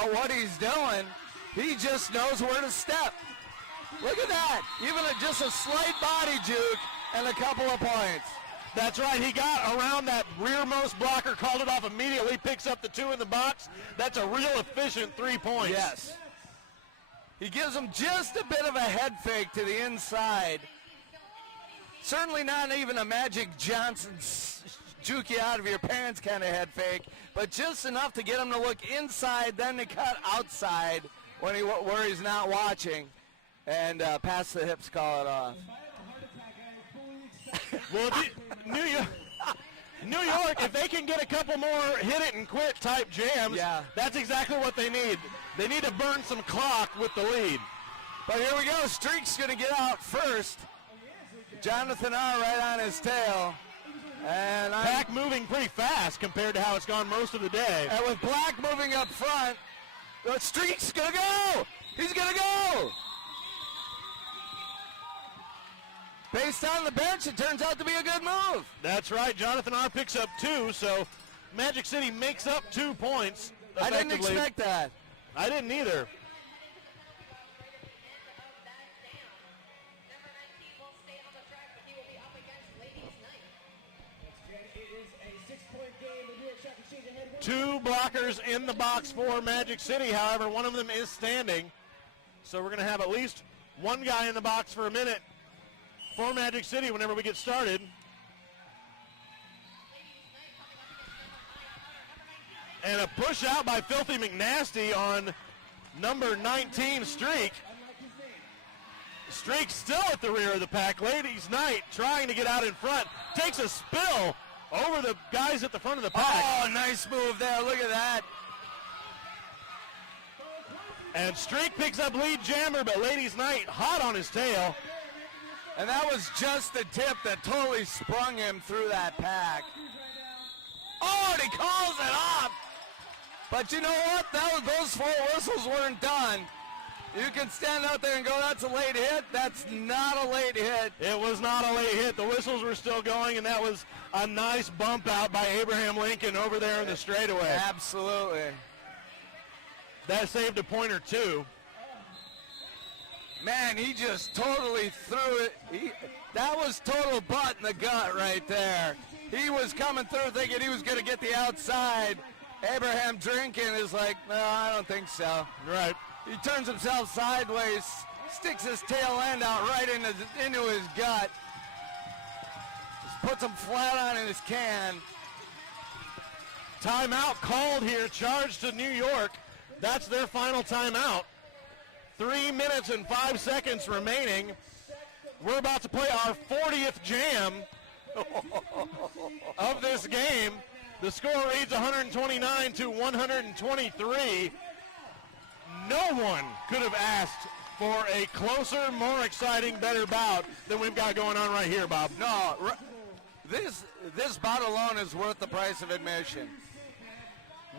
about what he's doing. He just knows where to step. Look at that. Even just a slight body juke and a couple of points. That's right. He got around that rearmost blocker, called it off immediately, picks up the 2 in the box. That's a real efficient 3 points. Yes. He gives him just a bit of a head fake to the inside. Certainly not even a Magic Johnson juke you out of your pants kind of head fake, but just enough to get him to look inside, then to cut outside when where he's not watching, and pass the hips, call it off. Well, New York, if they can get a couple more hit it and quit type jams, that's exactly what they need. They need to burn some clock with the lead. But here we go. Streak's going to get out first. Jonathan R. right on his tail. And Pack moving pretty fast compared to how it's gone most of the day. And with Black moving up front, the Streak's going to go. He's going to go. Based on the bench, it turns out to be a good move. That's right. Jonathan R. picks up 2, so Magic City makes up 2 points. I didn't expect that. I didn't either. Two blockers in the box for Magic City. However, one of them is standing. So we're going to have at least one guy in the box for a minute for Magic City whenever we get started. And a push out by Filthy McNasty on number 19, Streak. Streak still at the rear of the pack. Ladies Night trying to get out in front. Takes a spill over the guys at the front of the pack. Oh, nice move there. Look at that. And Streak picks up lead jammer, but Ladies Night hot on his tail. And that was just the tip that totally sprung him through that pack. Oh, and he calls it off. But you know what? Those 4 whistles weren't done. You can stand out there and go, that's a late hit. That's not a late hit. It was not a late hit. The whistles were still going, and that was a nice bump out by Abraham Lincoln over there in the straightaway. Absolutely. That saved a point or 2. Man, he just totally threw it. That was total butt in the gut right there. He was coming through thinking he was going to get the outside. Abraham drinking is like, no, I don't think so. Right. He turns himself sideways, sticks his tail end out right into his gut. Just puts him flat on in his can. Timeout called here, charged to New York. That's their final timeout. 3 minutes and 5 seconds remaining. We're about to play our 40th jam of this game. The score reads 129 to 123. No one could have asked for a closer, more exciting, better bout than we've got going on right here, Bob. No, this bout alone is worth the price of admission.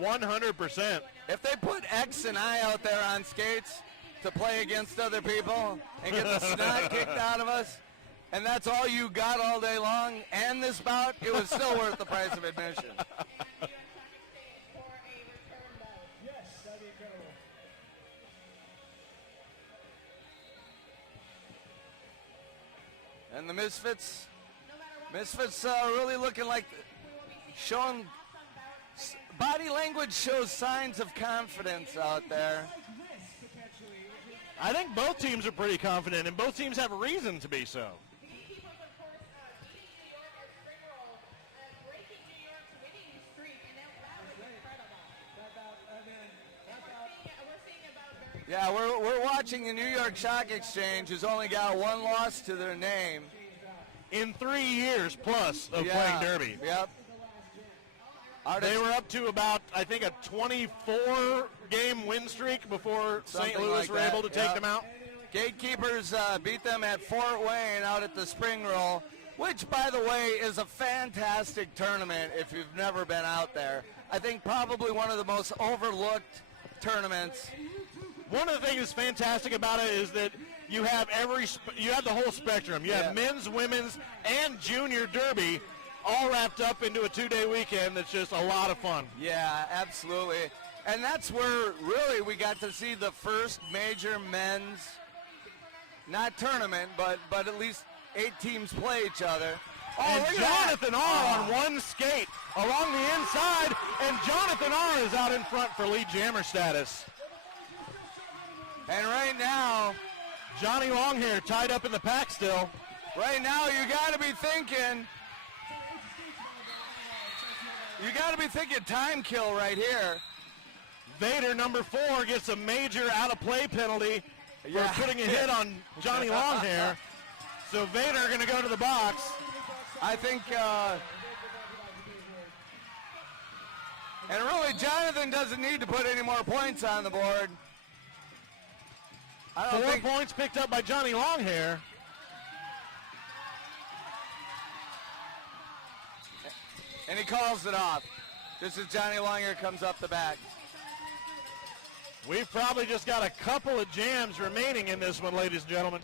100%. If they put X and I out there on skates to play against other people and get the snot kicked out of us, and that's all you got all day long, and this bout, it was still worth the price of admission. And the Misfits really looking like showing body language shows signs of confidence out there. I think both teams are pretty confident, and both teams have a reason to be so. Yeah, we're watching the New York Stock Exchange, who's only got 1 loss to their name. In 3 years plus of playing Derby. Yep. They were up to about, I think, a 24-game win streak before St. Louis were able to take them out. Gatekeepers beat them at Fort Wayne out at the Spring Roll, which, by the way, is a fantastic tournament if you've never been out there. I think probably one of the most overlooked tournaments. One of the things that's fantastic about it is that you have the whole spectrum. You have men's, women's, and junior derby all wrapped up into a 2-day weekend that's just a lot of fun. Yeah, absolutely. And that's where really we got to see the first major men's, not tournament, but at least 8 teams play each other. Oh, and look at Jonathan that. R. on one skate along the inside, and Jonathan R. is out in front for lead jammer status. And right now, Johnny Longhair tied up in the pack still. right now you got to be thinking, time kill right here. Vader, number 4, gets a major out-of-play penalty for putting a hit on Johnny Longhair. So Vader going to go to the box. I think, and really Jonathan doesn't need to put any more points on the board. I don't 4 think, points picked up by Johnny Longhair. and he calls it off. Just as Johnny Longhair comes up the back. We've probably just got a couple of jams remaining in this one, ladies and gentlemen.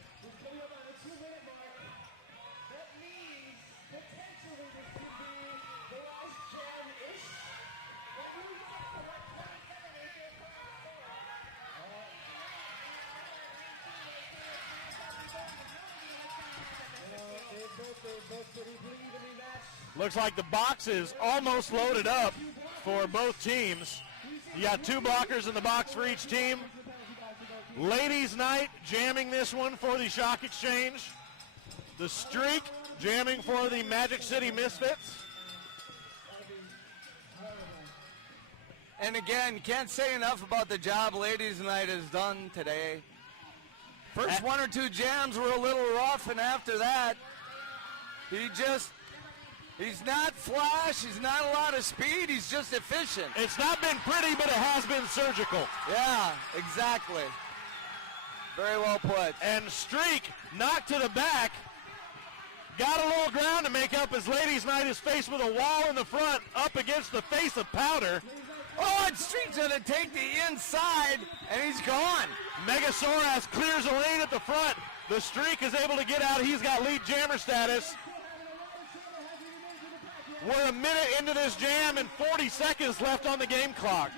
Looks like the box is almost loaded up for both teams. You got 2 blockers in the box for each team. Ladies night jamming this one for the Shock Exchange. The Streak jamming for the Magic City Misfits. And again, can't say enough about the job Ladies Night has done today. First 1 or 2 jams were a little rough, and after that, he's not flash, he's not a lot of speed, he's just efficient. It's not been pretty, but it has been surgical. Yeah, exactly. Very well put. And Streak knocked to the back. Got a little ground to make up as Ladies Night is faced with a wall in the front up against the face of Powder. Oh, and Streak's going to take the inside, and he's gone. Megasaurus clears a lane at the front. The Streak is able to get out. He's got lead jammer status. We're a minute into this jam and 40 seconds left on the game clock.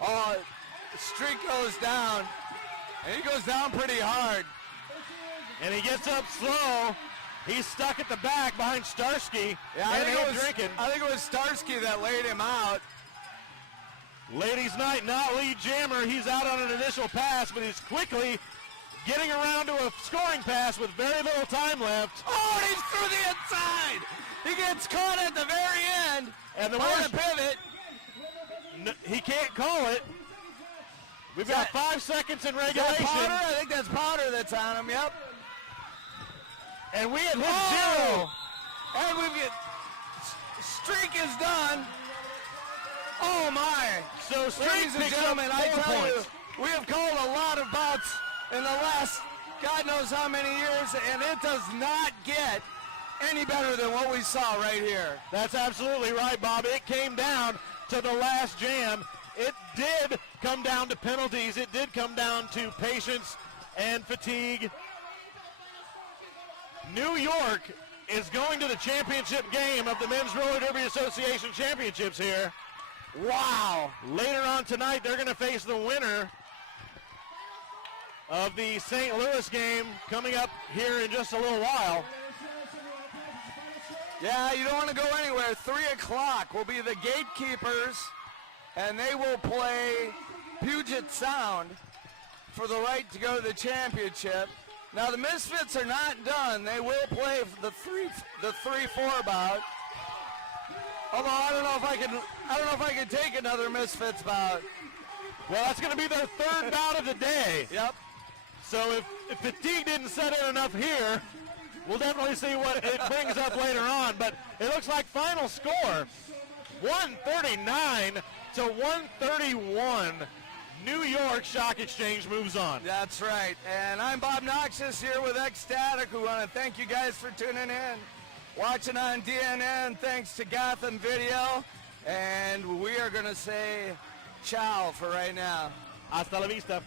Oh, Streak goes down, and he goes down pretty hard. And he gets up slow. He's stuck at the back behind Starsky. Yeah, I think it was Starsky that laid him out. Ladies Night, not lead jammer. He's out on an initial pass, but he's quickly getting around to a scoring pass with very little time left. Oh, and he's through the inside. He gets caught at the very end. And the worst pivot. He can't call it. We've got 5 seconds in regulation. Powder? I think that's Powder that's on him, yep. And we have hit 0. And we've got Streak is done. Oh my. So Streak, ladies and gentlemen, I tell you, we have called a lot of bouts in the last God knows how many years, and it does not get any better than what we saw right here. That's absolutely right, Bob. It came down to the last jam. It did come down to penalties. It did come down to patience and fatigue. New York is going to the championship game of the Men's Roller Derby Association Championships here. Wow. Later on tonight, they're going to face the winner of the St. Louis game coming up here in just a little while. Yeah, you don't want to go anywhere. 3 o'clock will be the gatekeepers, and they will play Puget Sound for the right to go to the championship. Now the Misfits are not done. They will play the 3-4 bout. Although I don't know if I can take another Misfits bout. Well, that's going to be their 3rd bout of the day. Yep. So if fatigue didn't set in enough here, we'll definitely see what it brings up later on. But it looks like final score, 139 to 131. New York Shock Exchange moves on. That's right. And I'm Bob Noxious here with Ecstatic. We want to thank you guys for tuning in, watching on DNN. Thanks to Gotham Video. And we are going to say ciao for right now. Hasta la vista.